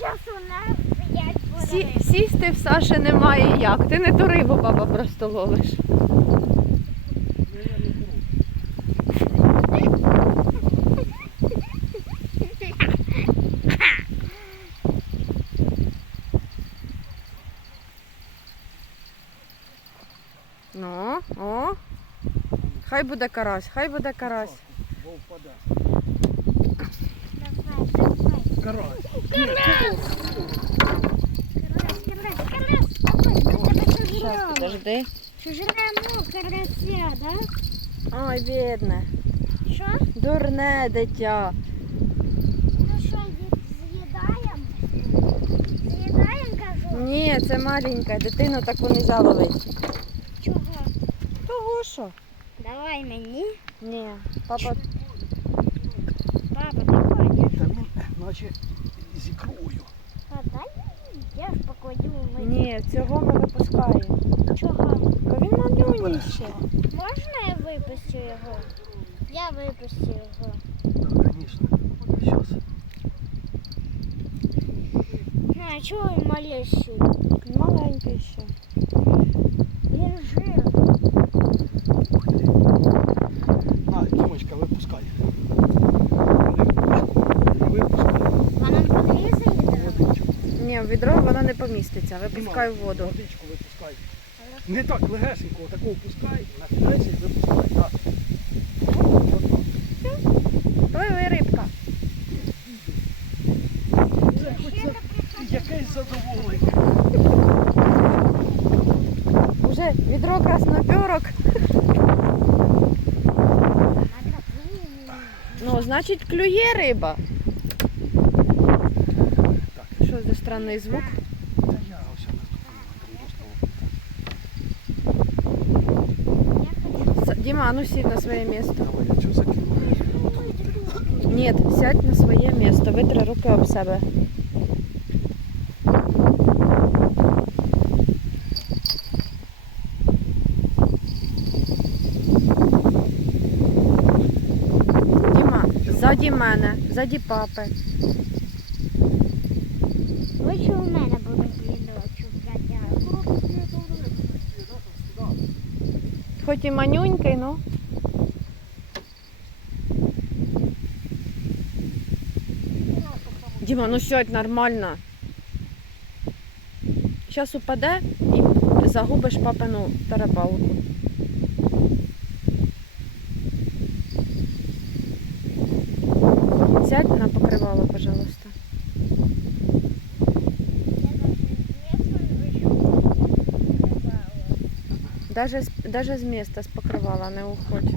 Зараз у стоять Сі, сісти в Саші немає як. Ти не ту рибу, баба, просто ловиш. Ну, о. Хай буде карась, хай буде карась. Бо впаде. Карась. Карась, карась, карась. Ми тебе Зараз, сожремо. карася, да? Ой, бідне. Що? Дурне дитя. Ну що, з'їдаємо? З'їдаємо, кажу? Ні, це маленька, дитину таку не можна ловити. Чого? Того що? Давай мені. Ні, папа. Папа, давай. Я ж, Та він наче з ікрою. а, дай. Я ж покладу. ми- Ні, цього ми випускаємо. Чого? Бо він манюній ще. Можна я випустю його? Я випустю його. Так, звісно. Зараз. А, чого він малющий? Маленький ще. Він жив. На, випускай. Випускай. А нам подлізе їде? Водичку. Ні, в відро воно не поміститься. Випускай в воду. Водичку випускай. Не так легесенько, такого пускай, нахиляйся і випускай. Так. Отак. Рибка. Це хоч це якесь задоволення. Уже відро красноперок. Ну, значить, клює риба. Так, Що за странний звук? Діма, а ну сідь на цю закину. Ні, сядь на своє місце, витри руки об себе. Діма, ззаді мене, ззаді папи. Що у мене будуть відочу затягувати? Хоч і манюнький, ну. Діма, ну сядь нормально. Зараз упаде і загубиш папину тарабалку. Сядь на покривало, пожалуйста. Даже, даже з міста з покривала не уходь.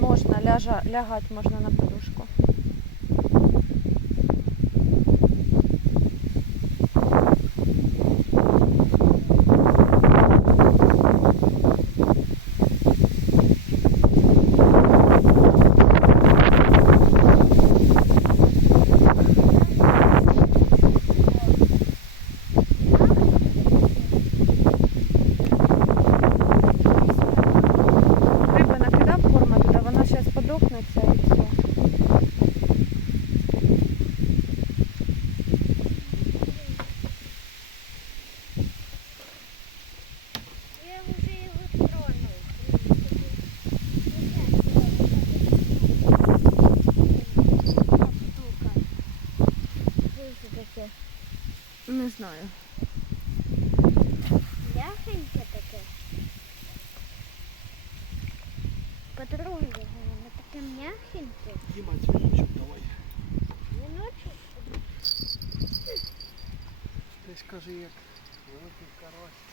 Можна, ляжа, лягать можна на подушку. Риба накидав корма туди, вона зараз подохнеться і все. Я вже його тронув. Не знаю. М'яхеньке таке. Потрогай його, воно таке м'яхеньке. Діма, дзвіночок давай. Віночок. Ти скажи, як великий карась.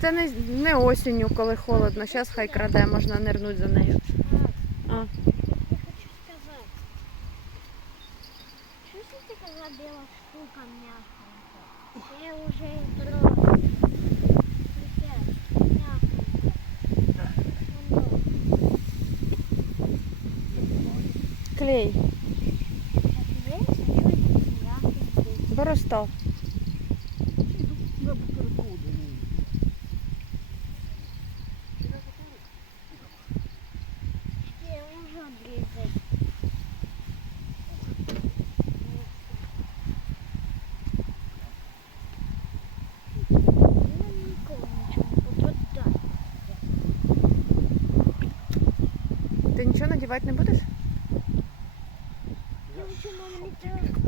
Це не, не осінню, коли холодно. Зараз хай краде, можна нирнути за нею. А. забила штука мягкая. Я уже играла. Клей. Боростов. Нічого надівати не будеш? Я ж чому треба?